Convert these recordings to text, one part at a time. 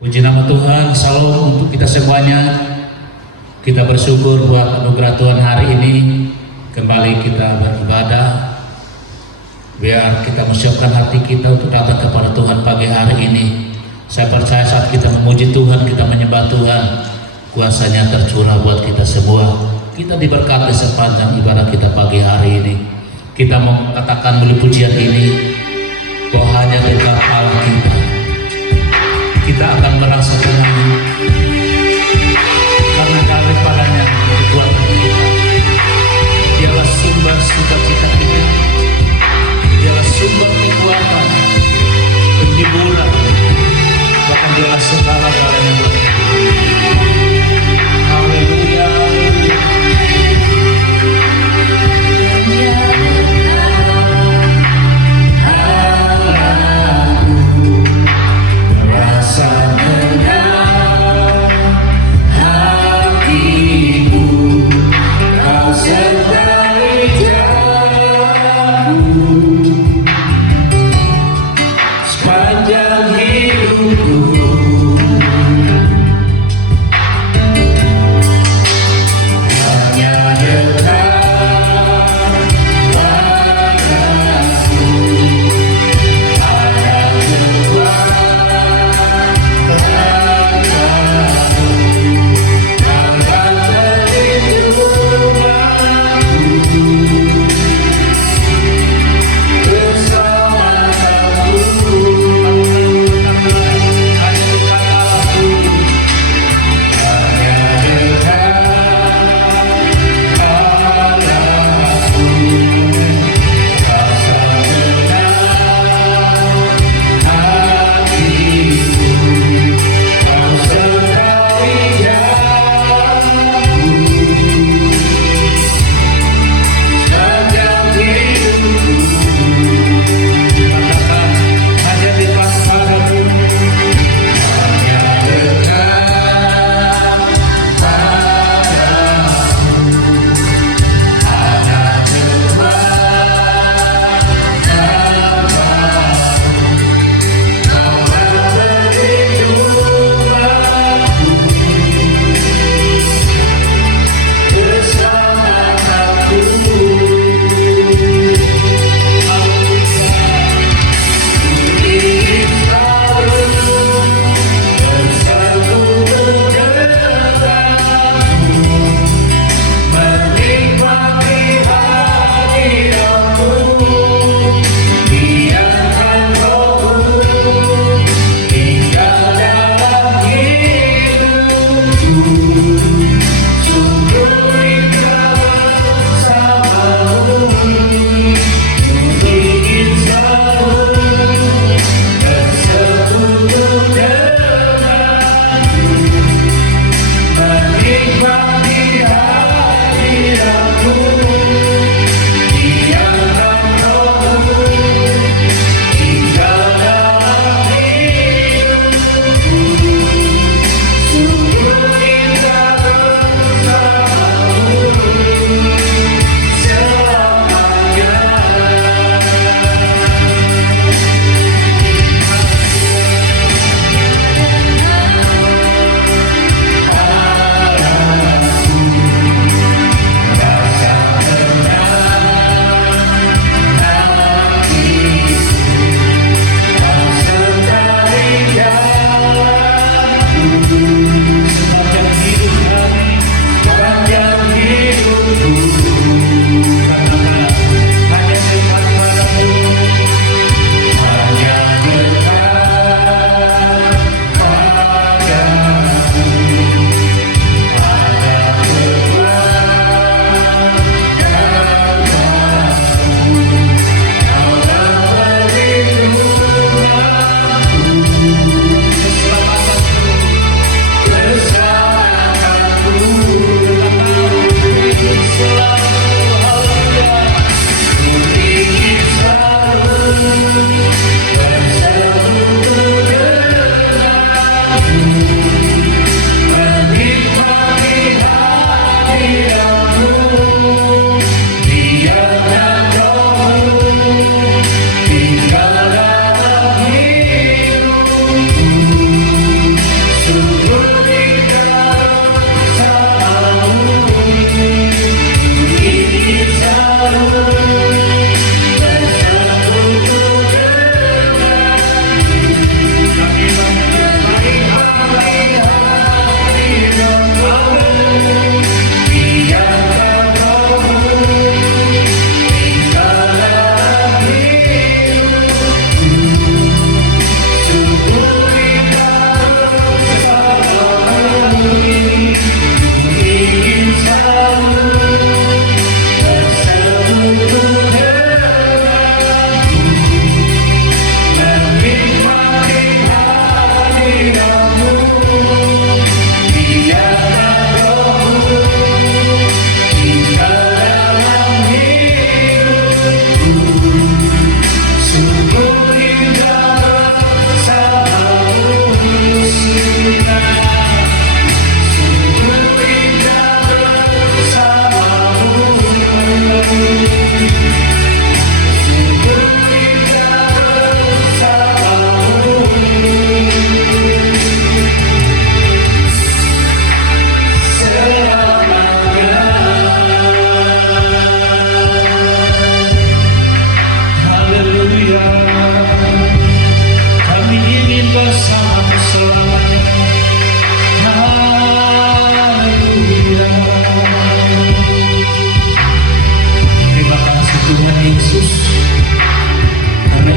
Puji nama Tuhan, salam untuk kita semuanya. Kita bersyukur buat anugerah Tuhan hari ini. Kembali kita beribadah. Biar kita menyiapkan hati kita untuk datang kepada Tuhan pagi hari ini. Saya percaya saat kita memuji Tuhan, kita menyembah Tuhan, kuasanya tercurah buat kita semua. Kita diberkati sepanjang ibadah kita pagi hari ini. Kita mau katakan melalui pujian ini bahwa hanya dekat Allah kita akan merasa tenang karena daripadanya kekuatan kita. Dialah sumber sukacita kita, dialah sumber kekuatan, penghiburan, bahkan dialah segala-galanya buat kita. Haleluya, haleluya. Merasa tenang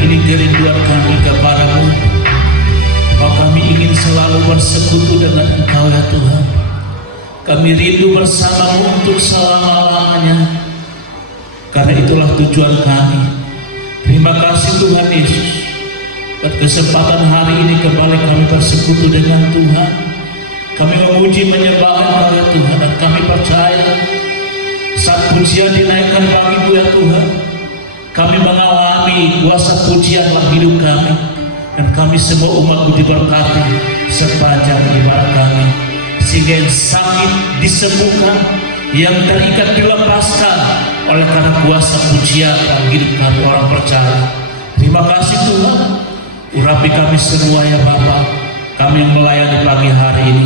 ini kerinduan kami kepadamu, bahwa kami ingin selalu bersekutu dengan Engkau ya Tuhan. Kami rindu bersamamu untuk selama-lamanya. Karena itulah tujuan kami. Terima kasih Tuhan Yesus, buat kesempatan hari ini kembali kami bersekutu dengan Tuhan. Kami memuji menyembah Engkau ya Tuhan, dan kami percaya saat pujian dinaikkan bagimu ya Tuhan, kami mengalami kuasa pujian dalam hidup kami, dan kami semua umat-Mu diberkati sepanjang ibadah kami, sehingga yang sakit disembuhkan, yang terikat dilepaskan oleh karena kuasa pujian dalam hidup kami orang percaya. Terima kasih Tuhan, urapi kami semua ya Bapa, kami yang melayani pagi hari ini,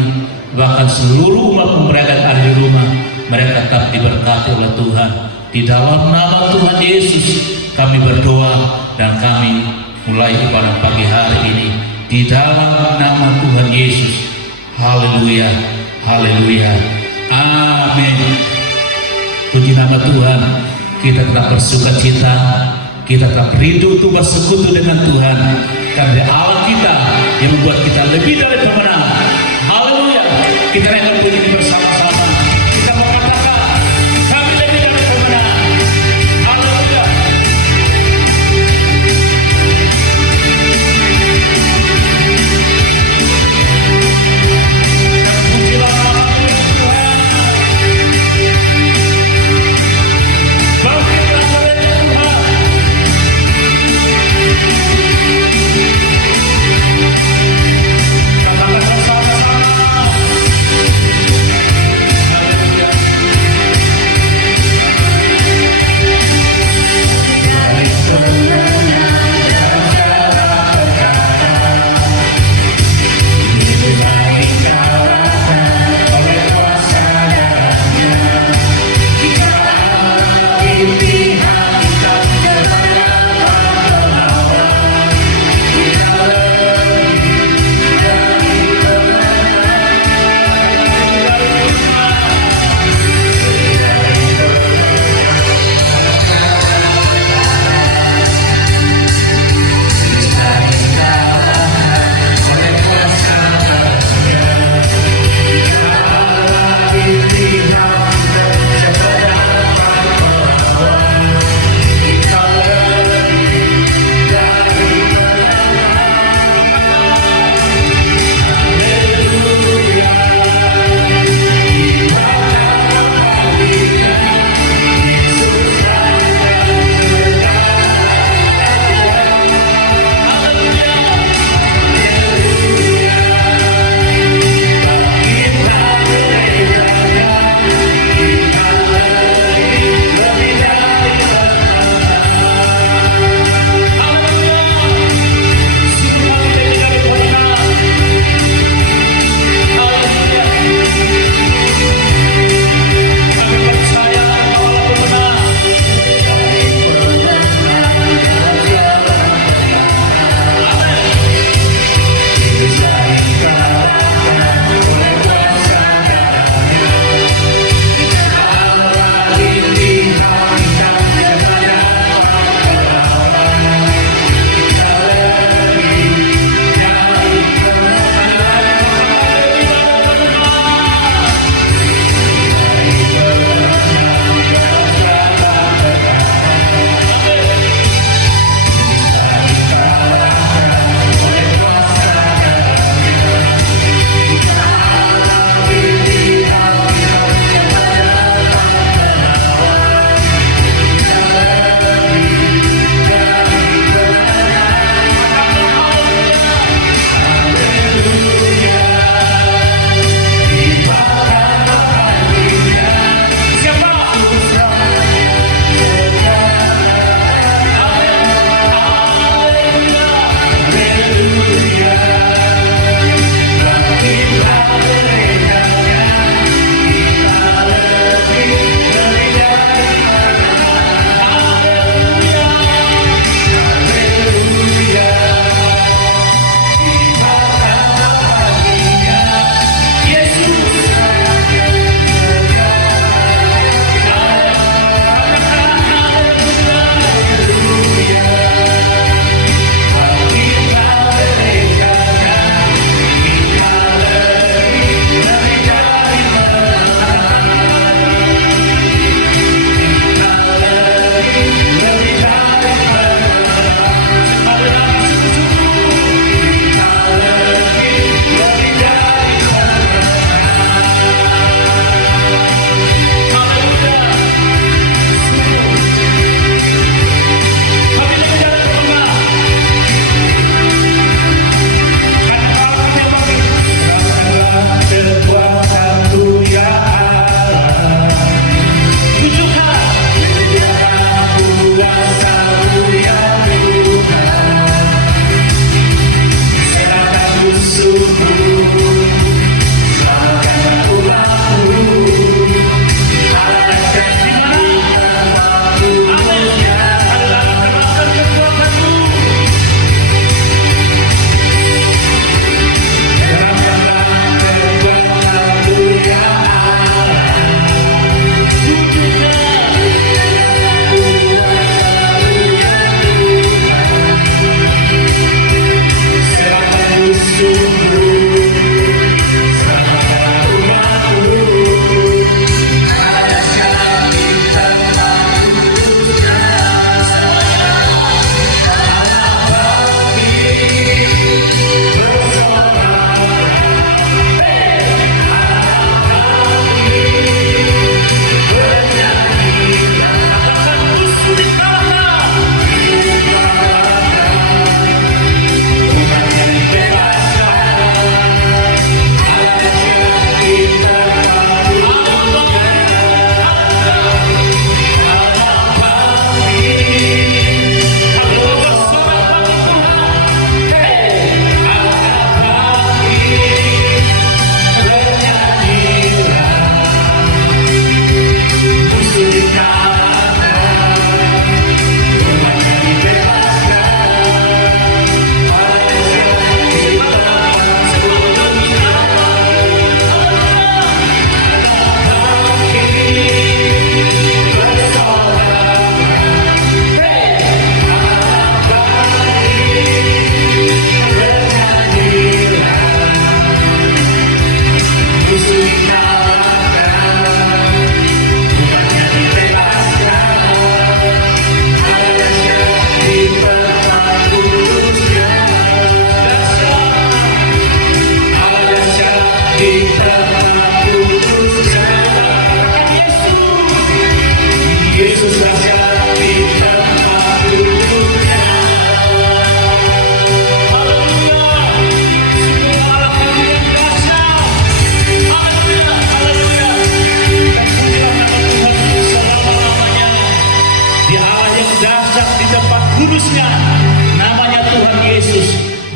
bahkan seluruh umat mereka yang ada di rumah, mereka tetap diberkati oleh Tuhan. Di dalam nama Tuhan Yesus kami berdoa, dan kami mulai ibadah pagi hari ini di dalam nama Tuhan Yesus. Haleluya, haleluya, amin. Puji nama Tuhan. Kita tetap bersuka cita, kita tetap rindu untuk bersekutu dengan Tuhan, karena Allah kita yang membuat kita lebih dari pemenang. Haleluya. Kita naikkan puji ini bersama-sama. Kita mengatakan kami lebih dari pemenang. Haleluya. Dan pujilah nama Tuhan. Bangkitlah gereja Tuhan. Katakan bersama-sama.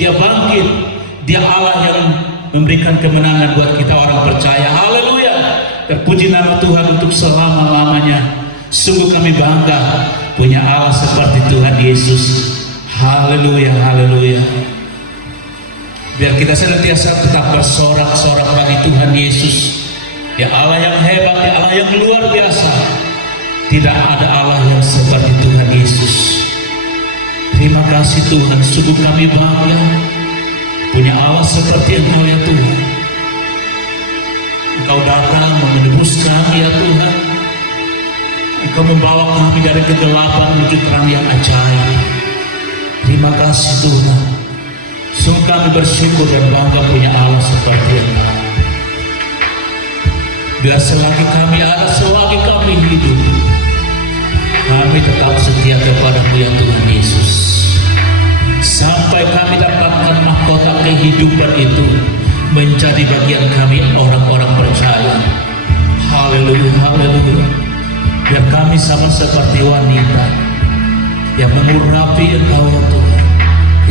Dia bangkit, Dia Allah yang memberikan kemenangan buat kita orang percaya. Haleluya. Terpuji nama Tuhan untuk selama-lamanya. Sungguh kami bangga punya Allah seperti Tuhan Yesus. Haleluya, haleluya. Biar kita senantiasa tetap bersorak-sorak bagi Tuhan Yesus. Dia Allah yang hebat, Dia Allah yang luar biasa. Tidak ada Allah yang seperti Tuhan Yesus. Terima kasih Tuhan, sungguh kami bangga punya Allah seperti Engkau ya Tuhan. Engkau datang menebus kami ya Tuhan. Engkau membawa kami dari kegelapan menuju terang yang ajaib. Terima kasih Tuhan. Sungguh kami bersyukur dan bangga punya Allah seperti Engkau. Biar selagi kami ada, selagi kami hidup, kami tetap setia kepada-Mu ya Tuhan Yesus. Sampai kami dapatkan mahkota kehidupan itu menjadi bagian kami orang-orang percaya. Haleluya, haleluya. Biar kami sama seperti wanita yang mengurapi Engkau ya Tuhan,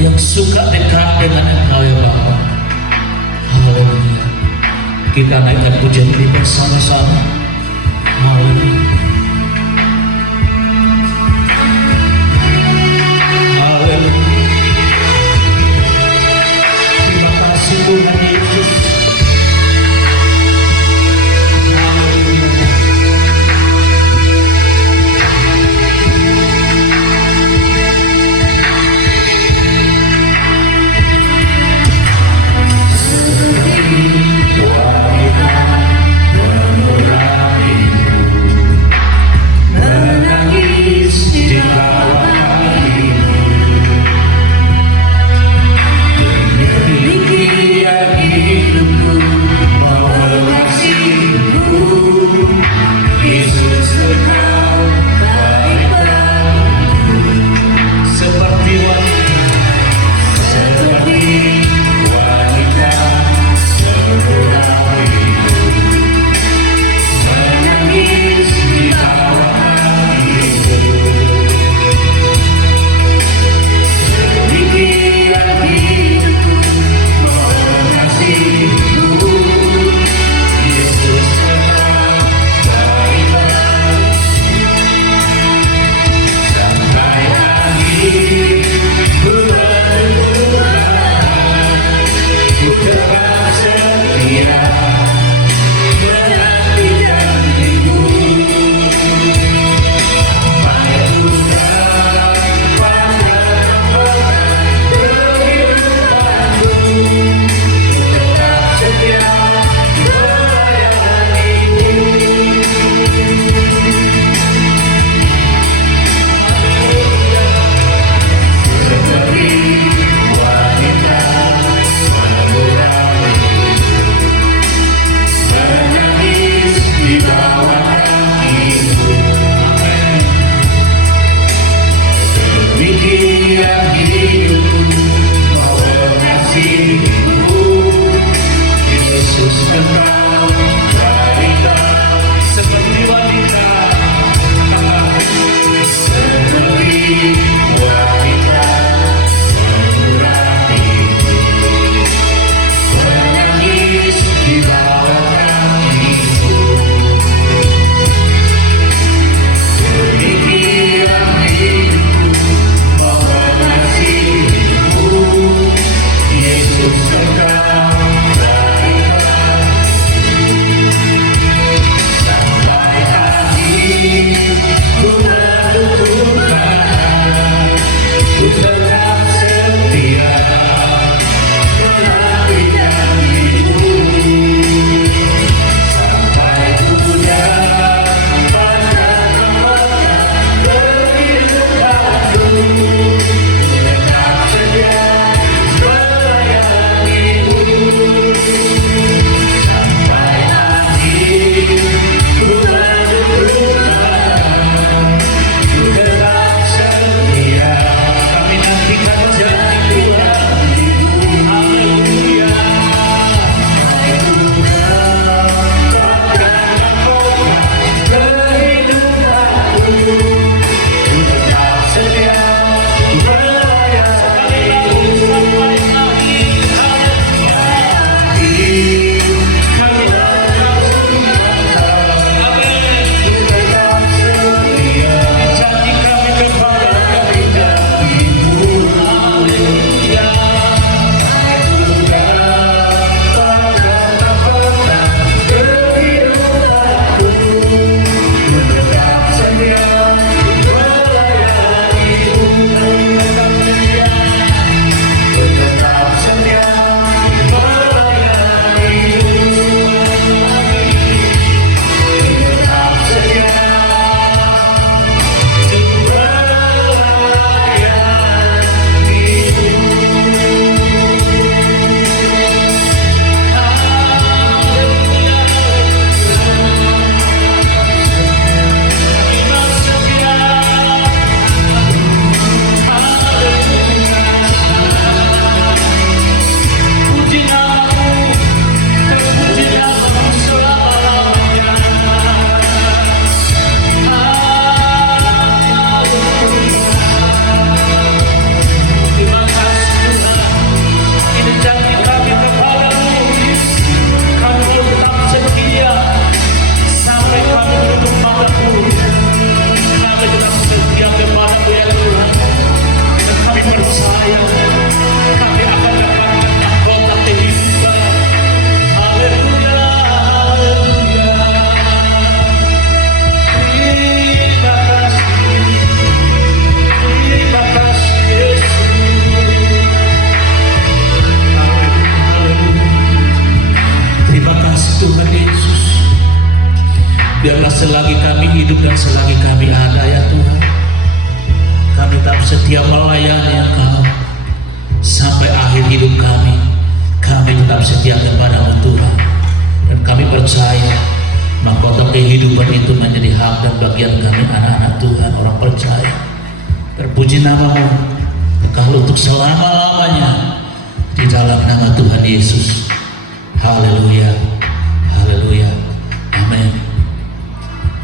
yang suka dekat dengan Engkau ya Bapa. Haleluya. Kita naikkan pujian ini bersama-sama. Haleluya. Haleluya. Terima kasih Tuhan Yesus. percaya kami akan dapatkan mahkota kehidupan. Haleluya, haleluya. Terima kasih Yesus. Haleluya. Terima kasih Tuhan Yesus. Biarlah selagi kami hidup dan selagi kami ada ya Tuhan, kami tetap setia melayani Engkau sampai akhir hidup kami. Kami tetap setia kepada-Mu Tuhan, dan kami percaya mahkota kehidupan itu menjadi hak dan bagian kami anak-anak Tuhan, orang percaya. Terpuji nama-Mu kalau untuk selama-lamanya di dalam nama Tuhan Yesus. Haleluya, haleluya, amin.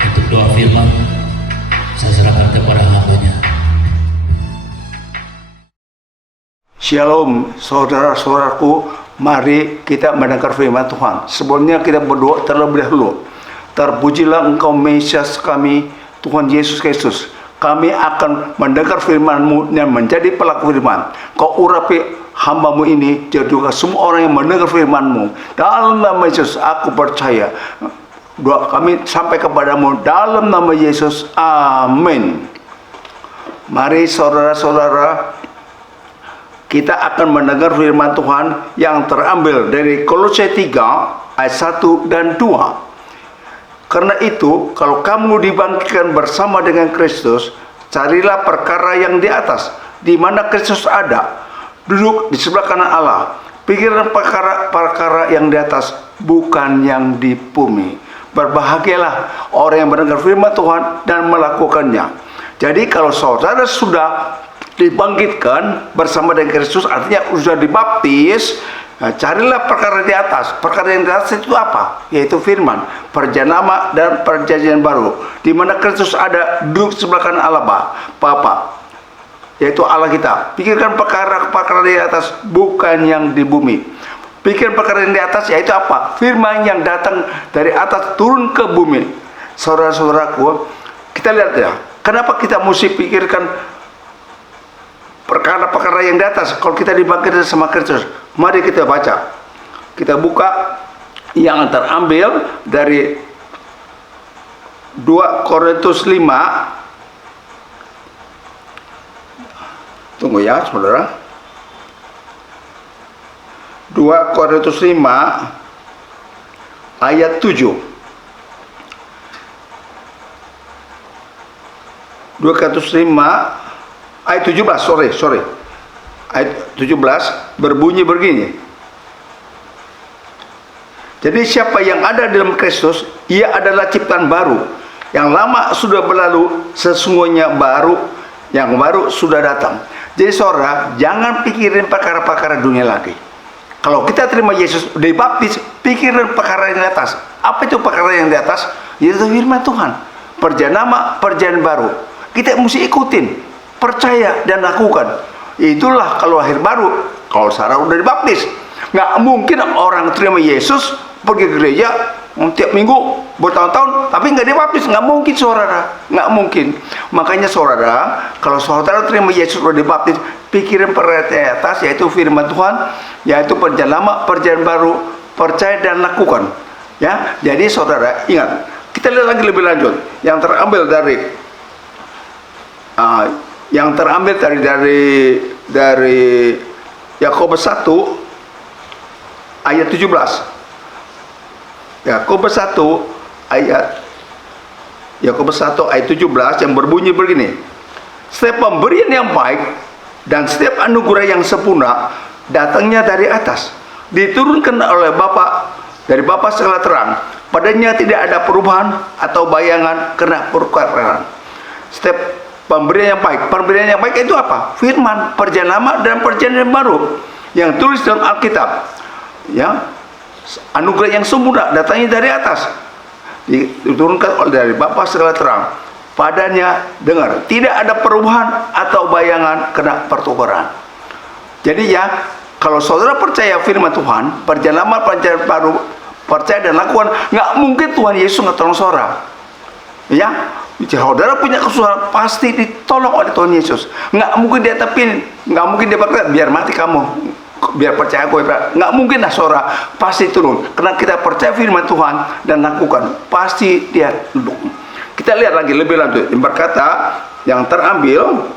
Untuk doa firman saya serahkan kepada hamba-Nya. Shalom saudara-saudaraku, mari kita mendengar firman Tuhan. Sebelumnya kita berdoa terlebih dahulu. Terpujilah Engkau Mesias kami, Tuhan Yesus Kristus. Kami akan mendengar firman-Mu dan menjadi pelaku firman. Kau urapi hamba-Mu ini, dan juga semua orang yang mendengar firman-Mu. Dalam nama Yesus aku percaya. Doa kami sampai kepada-Mu dalam nama Yesus. Amin. Mari saudara-saudara, kita akan mendengar firman Tuhan yang terambil dari Kolose 3 ayat 1 dan 2. Karena itu, kalau kamu dibangkitkan bersama dengan Kristus, carilah perkara yang di atas, di mana Kristus ada, duduk di sebelah kanan Allah. Pikirkan perkara yang di atas, bukan yang di bumi. Berbahagialah orang yang mendengar firman Tuhan dan melakukannya. Jadi kalau saudara sudah dibangkitkan bersama dengan Kristus, artinya sudah dibaptis, nah, carilah perkara di atas. Perkara yang di atas itu apa? Yaitu firman, perjanjian lama dan perjanjian baru, di mana Kristus ada duduk sebelah kanan Allah Bapa, yaitu Allah kita. Pikirkan perkara di atas, bukan yang di bumi. Pikirkan perkara yang di atas, yaitu apa? Firman yang datang dari atas turun ke bumi. Saudara-saudaraku, kita lihat ya, kenapa kita mesti pikirkan perkara-perkara yang di atas kalau kita dibangkitkan sama Kristus? Mari kita baca. Kita buka yang terambil dari 2 Korintus 5. Tunggu ya, saudara. 2 Korintus 5 ayat 7. 2 Korintus 5 ayat 17, sorry. Ayat 17 berbunyi begini. Jadi siapa yang ada dalam Kristus, ia adalah ciptaan baru. Yang lama sudah berlalu, sesungguhnya yang baru sudah datang. Jadi saudara, jangan pikirin perkara-perkara dunia lagi. Kalau kita terima Yesus, dibaptis, pikirin perkara yang di atas. Apa itu perkara yang di atas? Yaitu firman Tuhan. Perjanjian lama, perjanjian baru. Kita mesti ikutin, percaya dan lakukan. Itulah kalau lahir baru. Kalau Sarah udah dibaptis, nggak mungkin orang terima Yesus pergi ke gereja tiap minggu bertahun-tahun tapi nggak dibaptis. Nggak mungkin saudara, nggak mungkin. Makanya saudara, kalau saudara terima Yesus udah dibaptis, pikirin perhatian atas, yaitu firman Tuhan, yaitu perjanjian lama, perjanjian baru, percaya dan lakukan. Ya, jadi saudara ingat. Kita lihat lagi lebih lanjut yang terambil dari dari Yakobus 1 ayat 17. Yakobus 1 ayat 17 yang berbunyi begini. Setiap pemberian yang baik dan setiap anugerah yang sempurna datangnya dari atas, diturunkan oleh dari Bapa segala terang. Padanya tidak ada perubahan atau bayangan kena perkataan. Setiap pemberian yang baik itu apa? Firman, perjanjian lama dan perjanjian baru yang tulis dalam Alkitab. Ya, anugerah yang sempurna datangnya dari atas, diturunkan dari Bapa segala terang. Padanya dengar, tidak ada perubahan atau bayangan kena pertukaran. Jadi ya, kalau saudara percaya firman Tuhan, perjanjian lama, perjanjian baru, percaya dan lakukan, nggak mungkin Tuhan Yesus nggak tolong saudara. Ya, Saudara punya kesusahan, pasti ditolong oleh Tuhan Yesus. Nggak mungkin dia tepin, nggak mungkin dia berkata, biar mati kamu, biar percaya gue. Nggak mungkin lah saudara, pasti turun. Karena kita percaya firman Tuhan dan lakukan, pasti dia dukung. Kita lihat lagi lebih lanjut. Yang berkata, yang terambil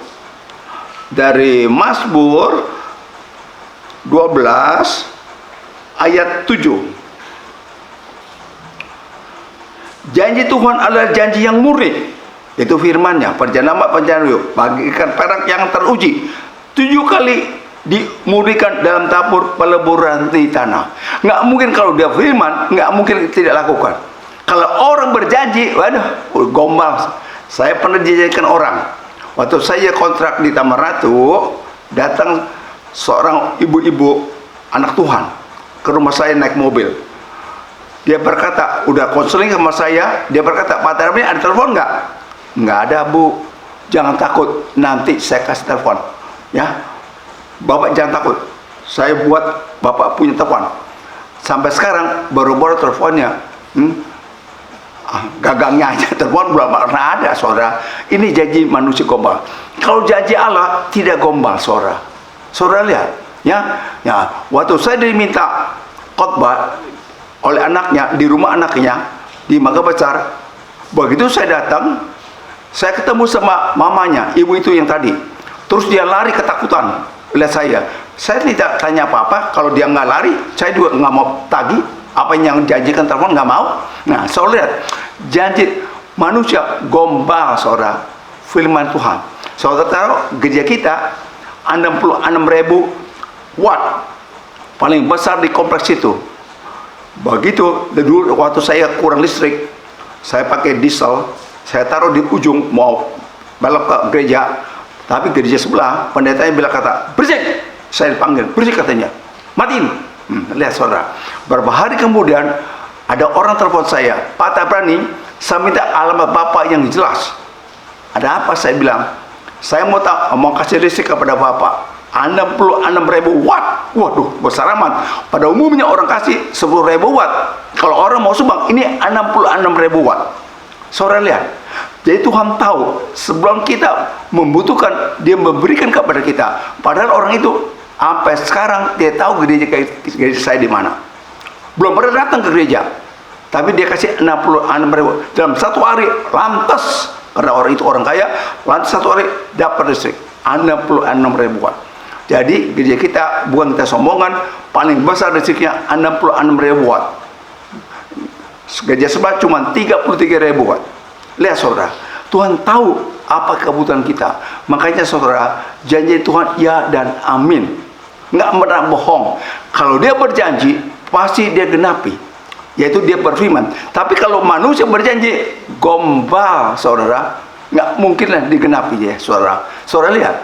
dari Mazmur 12 ayat 7. Janji Tuhan adalah janji yang murni. Itu firman-Nya, perjanjian yuk, bagikan perak yang teruji 7 kali dimurnikan dalam tabur peleburan di tanah. Nggak mungkin kalau dia firman, nggak mungkin tidak lakukan. Kalau orang berjanji, waduh, gombal. Saya pernah dijanjikan orang. Waktu saya kontrak di Taman Ratu, datang seorang ibu-ibu anak Tuhan ke rumah saya naik mobil. Dia berkata, udah konseling sama saya. Dia berkata, Pak Tarmi ada telepon nggak? Nggak ada, Bu. Jangan takut, nanti saya kasih telepon. Ya, Bapak jangan takut. Saya buat Bapak punya telepon. Sampai sekarang baru-baru teleponnya. Gagangnya aja telepon belum pernah ada, saudara. Ini janji manusia gombal. Kalau janji Allah tidak gombal, saudara. Saudara lihat, ya. Waktu saya diminta khotbah oleh anaknya di rumah anaknya di Mangga Besar, begitu saya datang, saya ketemu sama mamanya, ibu itu yang tadi. Terus dia lari ketakutan lihat saya. Saya tidak tanya apa-apa. Kalau dia nggak lari, saya juga nggak mau tagih apa yang janjikan telepon, nggak mau. Nah, saudara lihat, janji manusia gombal, saudara. Firman Tuhan. Saudara tahu gereja kita 66.000 watt, paling besar di kompleks itu. Begitu dulu waktu saya kurang listrik, saya pakai diesel, saya taruh di ujung mau belok ke gereja, tapi gereja sebelah pendetanya bilang kata berisik. Saya dipanggil berisik, katanya matiin. Lihat saudara, beberapa hari kemudian ada orang telepon saya, Pak Tabrani, saya minta alamat Bapak yang jelas. Ada apa? Saya bilang, saya mau kasih listrik kepada Bapak 66.000 watt. Waduh, besar amat. Pada umumnya orang kasih 10.000 watt. Kalau orang mau sumbang, ini 66.000 watt. Saudara lihat. Jadi Tuhan tahu sebelum kita membutuhkan, dia memberikan kepada kita. Padahal orang itu sampai sekarang dia tahu gereja saya di mana. Belum pernah datang ke gereja. Tapi dia kasih 66.000 dalam satu hari, lantas karena orang itu orang kaya, lantas satu hari dapat listrik 66.000 watt. Jadi gereja kita, bukan kita sombongan, paling besar listriknya 66.000 watt. Gereja sebelah cuma 33.000 watt. Lihat saudara, Tuhan tahu apa kebutuhan kita. Makanya saudara, janji Tuhan ya dan amin. Nggak pernah bohong. Kalau dia berjanji, pasti dia genapi. Yaitu dia berfirman. Tapi kalau manusia berjanji, gombal saudara, nggak mungkinlah digenapi ya saudara. Saudara lihat,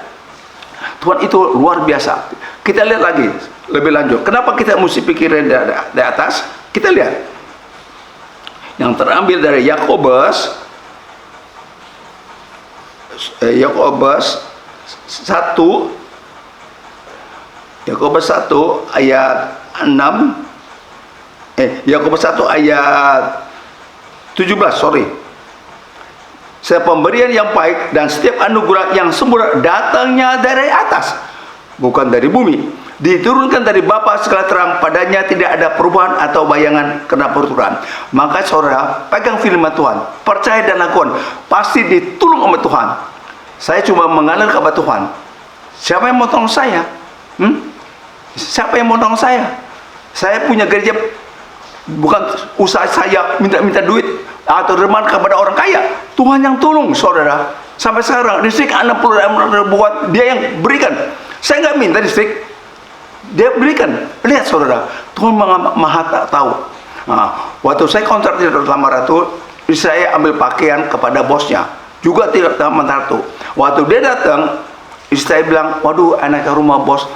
Tuhan itu luar biasa. Kita lihat lagi lebih lanjut. Kenapa kita mesti pikirin di atas? Kita lihat yang terambil dari Yakobus 1 ayat 6. Yakobus 1 ayat 17, sorry. Pemberian yang baik dan setiap anugerah yang sempurna datangnya dari atas, bukan dari bumi, diturunkan dari Bapa segala terang, padanya tidak ada perubahan atau bayangan kena perturan. Maka saudara, pegang firman Tuhan, percaya dan lakukan, pasti ditolong oleh Tuhan. Saya cuma mengalir kepada Tuhan. Siapa yang mau tolong saya? Siapa yang mau tolong saya? Saya punya gereja, bukan usaha saya minta duit atau dermawan kepada orang kaya. Tuhan yang tolong saudara. Sampai sekarang listrik 60.000 watt dia yang berikan. Saya nggak minta listrik, dia berikan. Lihat saudara, Tuhan maha tahu. Nah, waktu saya kontrak di Taman Ratu, saya ambil pakaian kepada bosnya, juga tidak Taman Ratu. Waktu dia datang, istri saya bilang, waduh, enaknya rumah bos,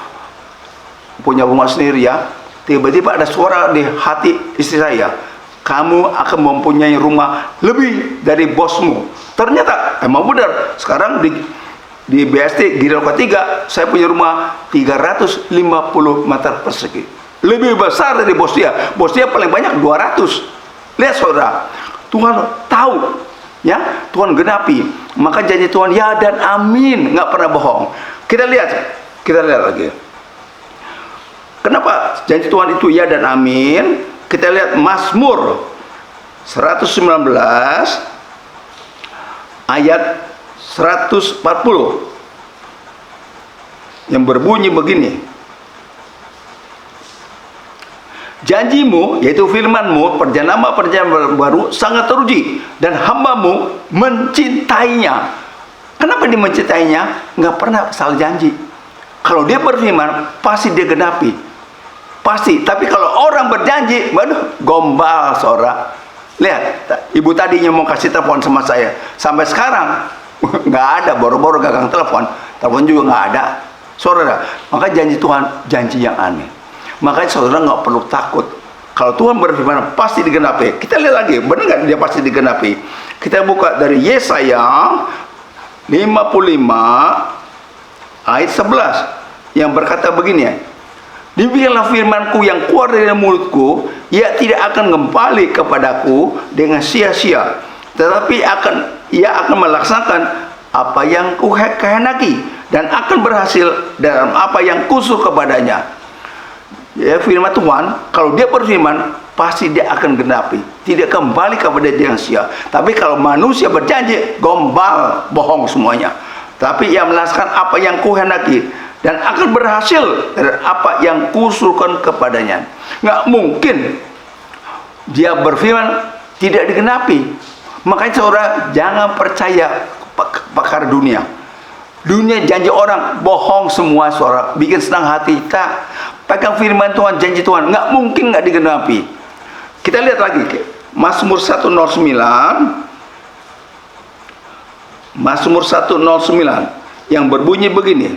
punya rumah sendiri ya. Tiba-tiba ada suara di hati istri saya, kamu akan mempunyai rumah lebih dari bosmu. Ternyata emang benar. Sekarang di BST Giri Ketiga, saya punya rumah 350 meter persegi, lebih besar dari bos dia. Bos dia paling banyak 200. Lihat saudara, Tuhan tahu Ya, Tuhan genapi. Maka janji Tuhan ya dan amin, nggak pernah bohong. Kita lihat lagi. Kenapa janji Tuhan itu ya dan amin? Kita lihat Mazmur 119 ayat 140 yang berbunyi begini. Janjimu, yaitu firmanmu, perjanjian baru sangat teruji, dan hambamu mencintainya. Kenapa dia mencintainya? Nggak pernah salah janji. Kalau dia berfirman, pasti dia genapi. Pasti. Tapi kalau orang berjanji, waduh, gombal, saudara. Lihat, ibu tadinya mau kasih telepon sama saya. Sampai sekarang, nggak ada, boro-boro gagang telepon. Telepon juga nggak ada. Saudara, maka janji Tuhan, janji yang aneh. Makanya saudara nggak perlu takut. Kalau Tuhan berfirman pasti digenapi. Kita lihat lagi, benar nggak dia pasti digenapi? Kita buka dari Yesaya 55 ayat 11 yang berkata begini ya. Demikianlah firmanku yang keluar dari mulutku, ia tidak akan kembali kepadaku dengan sia-sia, tetapi ia akan melaksanakan apa yang kukehendaki dan akan berhasil dalam apa yang kusuruh kepadanya. Ya, firman Tuhan, kalau dia berfirman, pasti dia akan genapi. Tidak kembali kepada dia yang sia. Tapi kalau manusia berjanji, gombal, bohong semuanya. Tapi ia melaksanakan apa yang kuhendaki dan akan berhasil dari apa yang kusuruhkan kepadanya. Nggak mungkin dia berfirman tidak digenapi. Makanya saudara, jangan percaya pakar dunia. Dunia janji orang, bohong semua, saudara. Bikin senang hati kita. Pegang firman Tuhan, janji Tuhan, nggak mungkin nggak digenapi. Kita lihat lagi, Mazmur 109, Mazmur 109 yang berbunyi begini.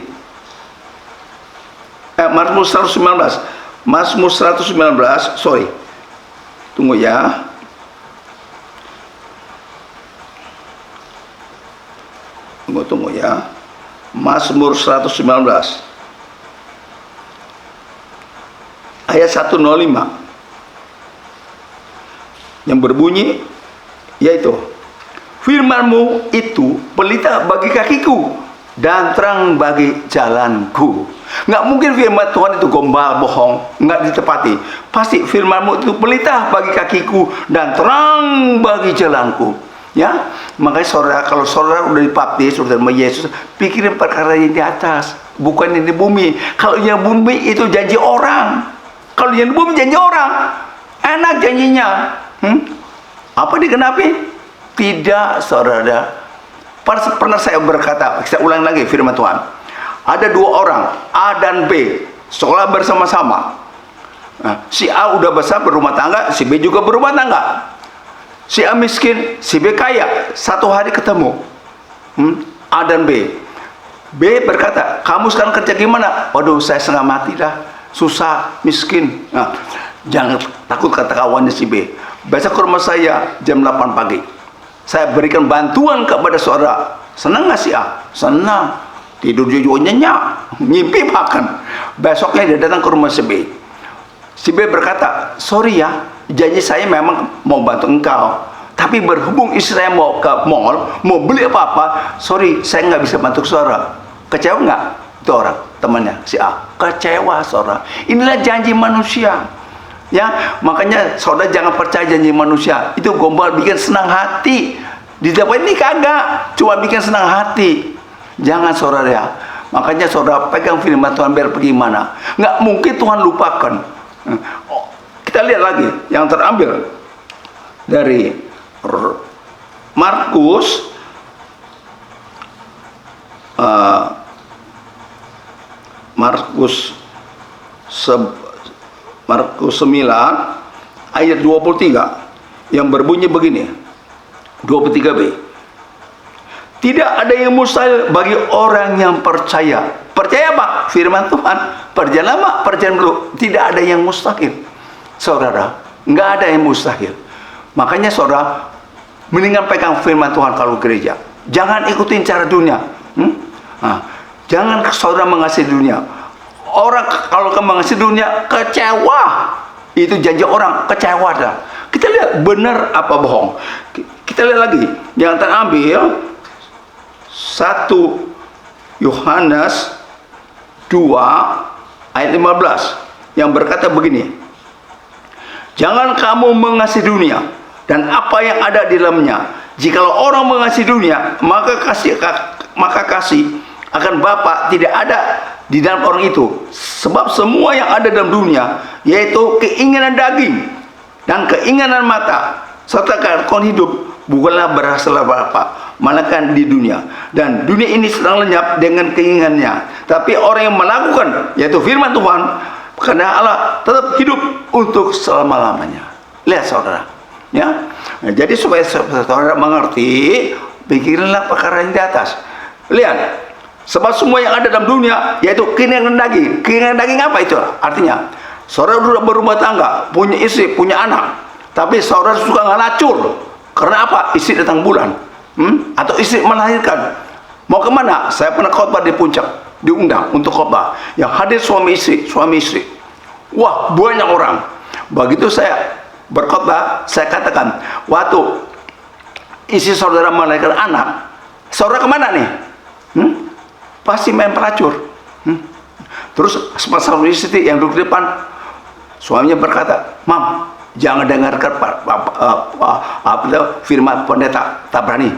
Mazmur 119, Mazmur 119, sorry, tunggu ya. Tunggu ya. Mazmur 119. Ayat 105 yang berbunyi yaitu firmanmu itu pelita bagi kakiku dan terang bagi jalanku. Nggak mungkin firman Tuhan itu gombal, bohong, nggak ditepati. Pasti firmanmu itu pelita bagi kakiku dan terang bagi jalanku. Ya, makanya saudara, kalau saudara udah dibaptis, sudah sama Yesus, pikirin perkara yang di atas, bukan yang di bumi. Kalau yang bumi itu janji orang. Kalau yang di bumi janji orang, enak janjinya. Apa digenapi? Tidak, saudara. Pernah saya berkata, saya ulang lagi firman Tuhan. Ada dua orang, A dan B, sekolah bersama-sama. Nah, si A udah besar berumah tangga, si B juga berumah tangga. Si A miskin, si B kaya. Satu hari ketemu, A dan B. B berkata, kamu sekarang kerja gimana? Waduh, saya setengah mati dah, susah, miskin. Nah, jangan takut, kata kawannya si B. Besok ke rumah saya jam 8 pagi. Saya berikan bantuan kepada saudara. Senang nggak si A? Senang. Tidur juga nyenyak, ngimpi makan. Besoknya dia datang ke rumah si B. Si B berkata, sorry ya, janji saya memang mau bantu engkau, tapi berhubung istri saya mau ke mall, mau beli apa-apa, sorry, saya nggak bisa bantu saudara. Kecewa nggak? Itu orang, temannya, si A. Kecewa saudara. Inilah janji manusia. Ya, makanya saudara jangan percaya janji manusia. Itu gombal, bikin senang hati. Di dapat ini kagak, cuma bikin senang hati. Jangan saudara ya. Makanya saudara pegang firman Tuhan biar pergi mana. Nggak mungkin Tuhan lupakan. Kita lihat lagi yang terambil dari Markus Markus 9 ayat 23 yang berbunyi begini, 23b. Tidak ada yang mustahil bagi orang yang percaya. Percaya apa? Firman Tuhan. Perjalanan apa? Perjalanan dulu. Tidak ada yang mustahil. Saudara, nggak ada yang mustahil. Makanya saudara, mendingan pegang firman Tuhan kalau gereja. Jangan ikutin cara dunia. Nah, jangan saudara mengasihi dunia. Orang kalau mengasihi dunia, kecewa. Itu janji orang, kecewa dah. Kita lihat benar apa bohong. Kita lihat lagi yang terambil 1 Yohanes 2 ayat 15 yang berkata begini, jangan kamu mengasihi dunia dan apa yang ada di dalamnya. Jikalau orang mengasihi dunia, maka kasih akan Bapa tidak ada di dalam orang itu. Sebab semua yang ada dalam dunia, yaitu keinginan daging dan keinginan mata serta kehendak hidup, bukanlah berasal dari Bapa, melainkan di dunia. Dan dunia ini sedang lenyap dengan keinginannya. Tapi orang yang melakukan, yaitu firman Tuhan, karena Allah tetap hidup untuk selama-lamanya. Lihat saudara, ya. Nah, jadi supaya saudara mengerti, pikirlah perkara yang di atas. Lihat, sebab semua yang ada dalam dunia, yaitu keinginan daging. Keinginan daging apa itu? Artinya, saudara sudah berumah tangga, punya istri, punya anak, tapi saudara suka ngelacur. Karena apa? Istri datang bulan, atau istri melahirkan. Mau kemana? Saya pernah khotbah di Puncak, diundang untuk khotbah. Yang hadir suami istri. Wah, banyak orang. Begitu saya berkhotbah, saya katakan, waktu istri saudara melahirkan anak, saudara kemana nih? Pasti main pelacur. Terus sepasang istri yang duduk di depan, suaminya berkata, Mam, jangan dengarkan firman pendeta, tak berani.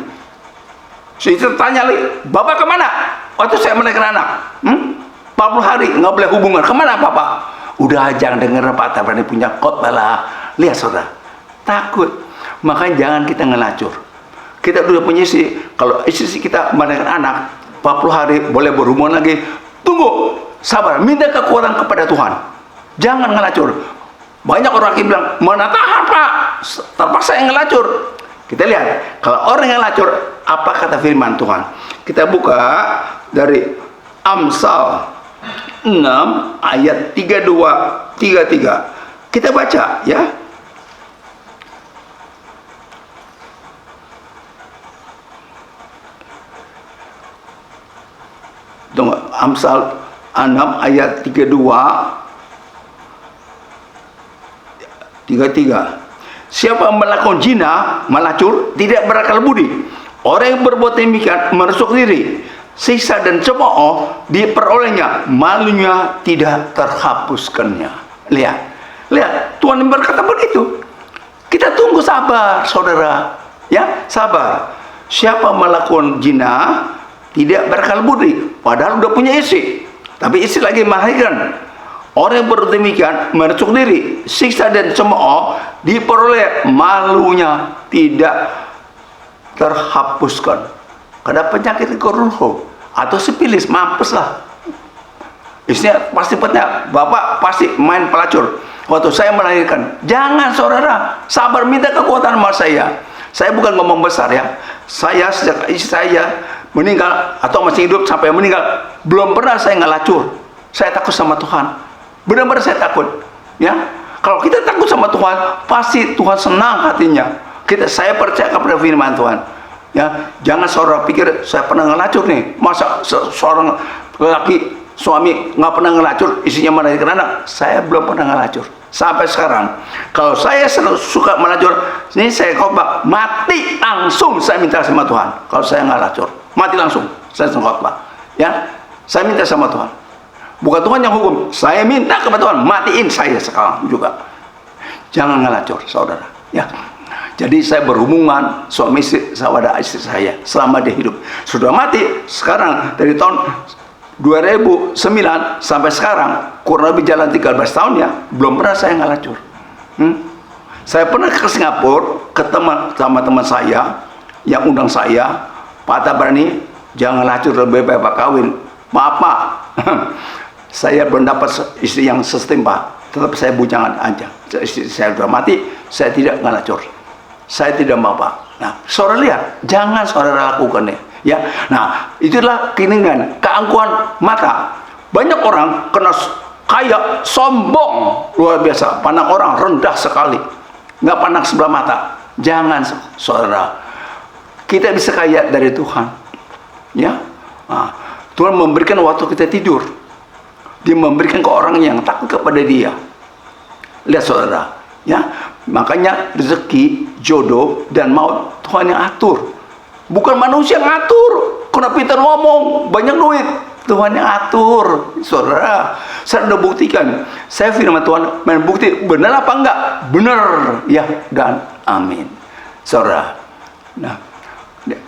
Si istri tanya lagi, Bapak kemana? Waktu saya melahirkan anak, 40 hari nggak boleh hubungan, kemana Bapak? Udah, jangan dengar Pak, tak berani punya khotbah lah. Lihat saudara, takut. Makanya jangan kita ngelacur. Kita udah punya istri, kalau istri kita melahirkan anak 40 hari boleh berhubungan lagi, tunggu, sabar, minta kekuatan kepada Tuhan. Jangan ngelacur. Banyak orang yang bilang, mana tahan Pak, terpaksa yang ngelacur. Kita lihat, kalau orang yang ngelacur, apa kata firman Tuhan? Kita buka dari Amsal 6 ayat 32-33. Kita baca ya. Tunggu, Amsal 6 ayat 33. Siapa melakukan zina, melacur, tidak berakal budi. Orang yang berbuat demikian merusak diri. Sisa dan cemooh diperolehnya, malunya tidak terhapuskannya. Lihat, Tuhan berkata begitu. Kita tunggu, sabar, saudara, ya, sabar. Siapa melakukan zina tidak berakal budi, padahal udah punya istri, tapi istri lagi melahirkan. Orang yang berbuat demikian merusak diri, siksa dan cemooh diperoleh, malunya tidak terhapuskan. Karena penyakit keruh atau sipilis, mampus lah. Istrinya pasti petnya, bapak pasti main pelacur. Waktu saya melahirkan, jangan saudara, sabar, minta kekuatan sama saya. Saya bukan ngomong besar ya. Saya sejak istri saya meninggal atau masih hidup sampai meninggal, belum pernah saya ngelacur. Saya takut sama Tuhan. Benar-benar saya takut. Ya, kalau kita takut sama Tuhan, pasti Tuhan senang hatinya. Saya percaya kepada firman Tuhan. Ya, jangan saudara pikir saya pernah ngelacur nih. Masa seorang laki suami nggak pernah ngelacur, istrinya melahirkan anak? Saya belum pernah ngelacur sampai sekarang. Kalau saya suka melacur, ini saya khotbah mati langsung, saya minta sama Tuhan. Kalau saya ngelacur, mati langsung, saya khotbah. Ya, saya minta sama Tuhan. Bukan Tuhan yang hukum, saya minta kepada Tuhan, matiin saya sekarang juga. Jangan ngelacur, saudara. Ya. Jadi saya berhubungan suami istri sama istri saya selama dia hidup. Sudah mati sekarang dari tahun 2009 sampai sekarang kurang lebih jalan 13 tahun ya, belum pernah saya ngelacur. Saya pernah ke Singapura, ketemu sama teman saya yang undang saya, Pak Tabrani, jangan lacur, lebih baik Pak kawin. Maaf Pak, saya belum dapat istri yang sestimpa, tetap saya bujangan aja. Istri saya sudah mati, saya tidak ngelacur. Saya tidak mau Pak. Nah, saudara lihat, jangan saudara lakukan ya. Nah, itulah keinginan, keangkuhan mata. Banyak orang kena kaya, sombong, luar biasa. Pandang orang rendah sekali, nggak pandang sebelah mata. Jangan saudara. Kita bisa kaya dari Tuhan, ya. Nah, Tuhan memberikan waktu kita tidur. Dia memberikan ke orang yang takut kepada Dia. Lihat saudara, ya. Makanya rezeki, jodoh, dan maut Tuhan yang atur. Bukan manusia yang atur. Karena Peter ngomong, banyak duit. Tuhan yang atur. Saudara, saya sudah buktikan. Saya firman Tuhan, main bukti, benar apa enggak? Benar. Ya, dan amin. Saudara. Nah,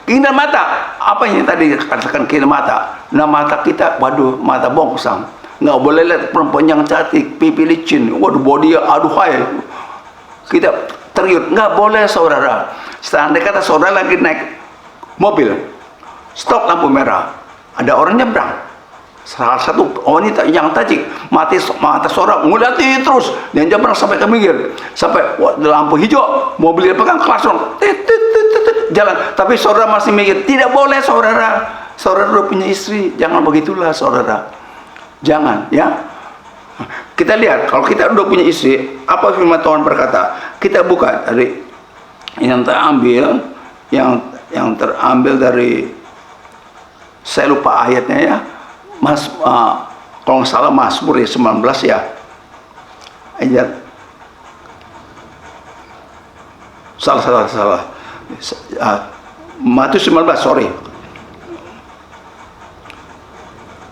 keindahan mata. Apa yang tadi katakan keindahan mata? Nah, mata kita, waduh, mata bongsang. Nggak boleh lihat perempuan yang cantik, pipi licin. Waduh, body, aduh, hai. Kita teriut, nggak boleh saudara. Seandainya kata saudara lagi naik mobil, stop lampu merah, ada orang nyebrang, salah satu wanita yang tajik, mata saudara ngeliatin terus, dan nyebrang sampai ke pinggir, sampai lampu hijau, mobil dia pegang klakson, jalan. Tapi saudara masih mikir, tidak boleh saudara. Saudara udah punya istri, jangan begitulah saudara. Jangan, ya. Kita lihat, kalau kita udah punya istri, apa firman Tuhan berkata? Kita buka dari yang terambil, yang terambil dari, saya lupa ayatnya ya, kalau nggak salah Mazmur ya 19 ya, ayat salah. Matius 19, sorry.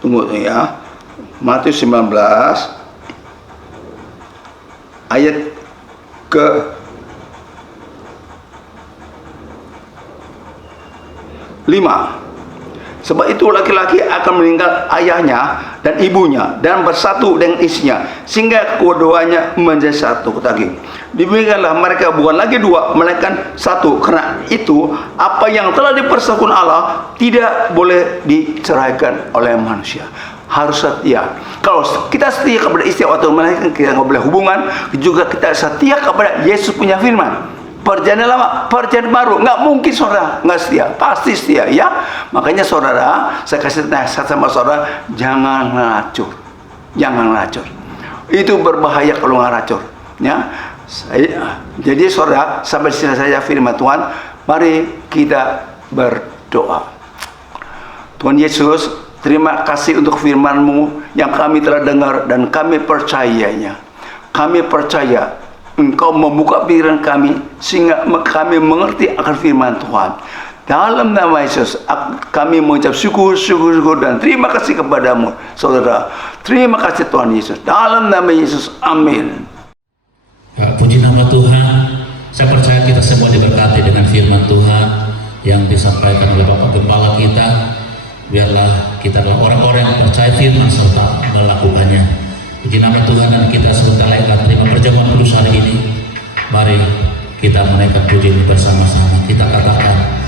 Tunggu ya. Matius 19 ayat ke 5. Sebab itu laki-laki akan meninggal ayahnya dan ibunya dan bersatu dengan istrinya, sehingga keduanya menjadi satu daging. Demikianlah mereka bukan lagi dua, melainkan satu. Karena itu apa yang telah dipersatukan Allah tidak boleh diceraikan oleh manusia. Harus setia. Kalau kita setia kepada istri atau melainkan kita nggak boleh hubungan, juga kita setia kepada Yesus punya firman. Perjanjian lama, perjanjian baru, nggak mungkin saudara nggak setia, pasti setia ya. Makanya saudara, saya kasih nasihat sama saudara, jangan ngelacur, itu berbahaya kalau ngelacur ya. Jadi saudara, sampai sini saja firman Tuhan. Mari kita berdoa. Tuhan Yesus, terima kasih untuk firman-Mu yang kami telah dengar dan kami percayanya. Kami percaya Engkau membuka pikiran kami sehingga kami mengerti akan firman Tuhan. Dalam nama Yesus kami mengucap syukur dan terima kasih kepadamu saudara. Terima kasih Tuhan Yesus. Dalam nama Yesus, amin. Puji nama Tuhan. Saya percaya kita semua diberkati dengan firman Tuhan yang disampaikan oleh Bapak Gembala kita. Biarlah kita adalah orang-orang yang percaya firman serta melakukannya. Puji nama Tuhan, dan kita sebentar lagi akan terima perjamuan kudus hari ini. Mari kita menaikkan puji ini bersama-sama. Kita katakan,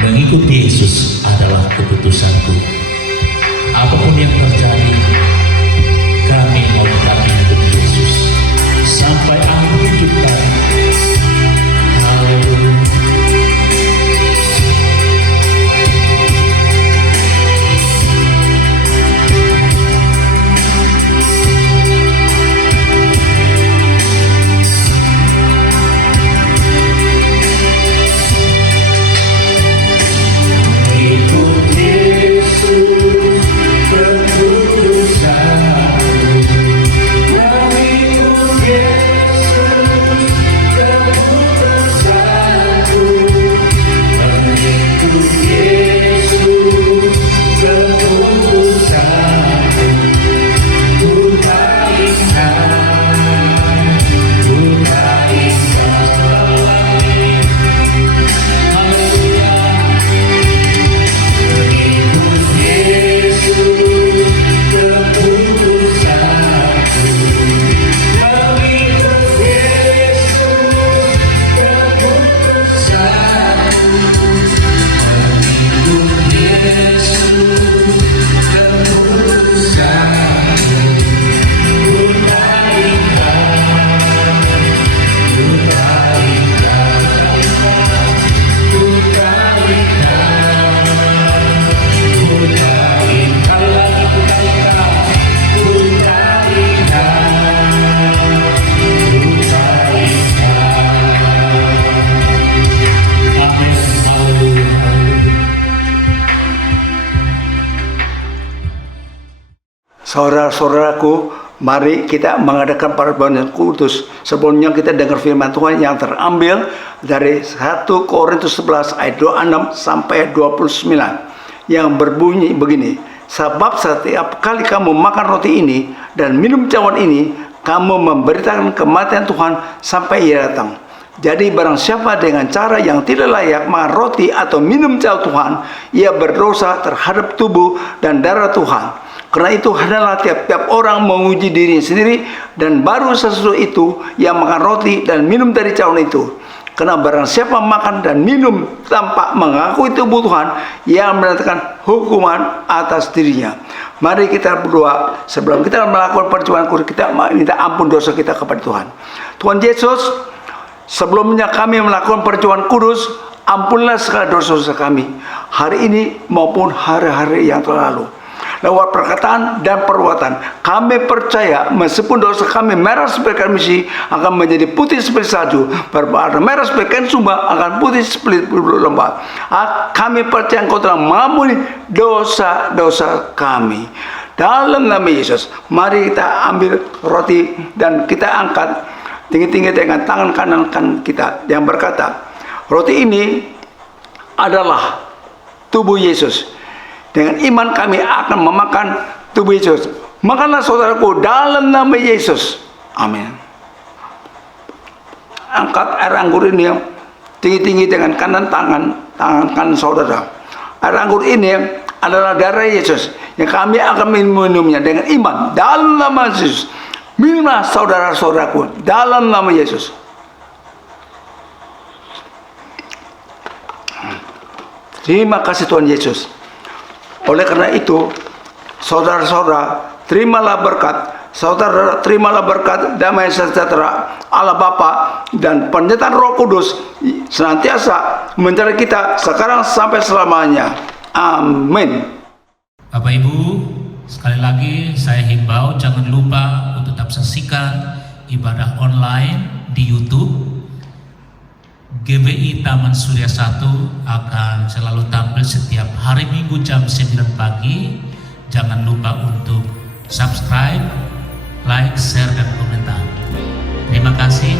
mengikuti Yesus adalah keputusanku. Apapun yang terjadi, kami mau tetap mengikuti Yesus sampai akhir hidup kami. Haleluya. Saudara-saudaraku, Mari kita mengadakan perjamuan kudus. Sebelumnya kita dengar firman Tuhan yang terambil dari 1 Korintus 11 ayat 26 sampai 29 yang berbunyi begini. Sebab setiap kali kamu makan roti ini dan minum cawan ini, kamu memberitakan kematian Tuhan sampai Ia datang. Jadi barang siapa dengan cara yang tidak layak makan roti atau minum cawan Tuhan, ia berdosa terhadap tubuh dan darah Tuhan. Karena itu hendaklah tiap-tiap orang menguji dirinya sendiri, dan baru sesudah itu ia makan roti dan minum dari cawan itu. Karena barang siapa makan dan minum tanpa mengakui tubuh Tuhan, ia mendatangkan hukuman atas dirinya. Mari kita berdoa sebelum kita melakukan perjamuan kudus, kita minta ampun dosa kita kepada Tuhan. Tuhan Yesus, sebelumnya kami melakukan perjamuan kudus, ampunlah segala dosa-dosa kami hari ini maupun hari-hari yang telah lalu. Lewat perkataan dan perbuatan, kami percaya meskipun dosa kami merah seperti kain besi akan menjadi putih seperti salju, berwarna merah seperti kain sumba akan putih seperti bulu domba. Kami percaya Engkau telah mengampuni dosa-dosa kami. Dalam nama Yesus, mari kita ambil roti dan kita angkat tinggi-tinggi dengan tangan kanan kita yang berkata, roti ini adalah tubuh Yesus. Dengan iman kami akan memakan tubuh Yesus. Makanlah saudaraku dalam nama Yesus. Amin. Angkat air anggur ini tinggi-tinggi dengan tangan kanan saudara. Air anggur ini adalah darah Yesus yang kami akan minumnya dengan iman dalam nama Yesus. Minumlah saudara-saudaraku dalam nama Yesus. Terima kasih Tuhan Yesus. Oleh karena itu, saudara-saudara, terimalah berkat. Saudara, terimalah berkat damai sejahtera Allah Bapa dan penyertaan Roh Kudus senantiasa menyertai kita sekarang sampai selamanya. Amin. Bapak Ibu, sekali lagi saya himbau jangan lupa untuk tetap saksikan ibadah online di YouTube. GBI Taman Surya 1 akan selalu tampil setiap hari Minggu jam 9 pagi. Jangan lupa untuk subscribe, like, share, dan komentar. Terima kasih.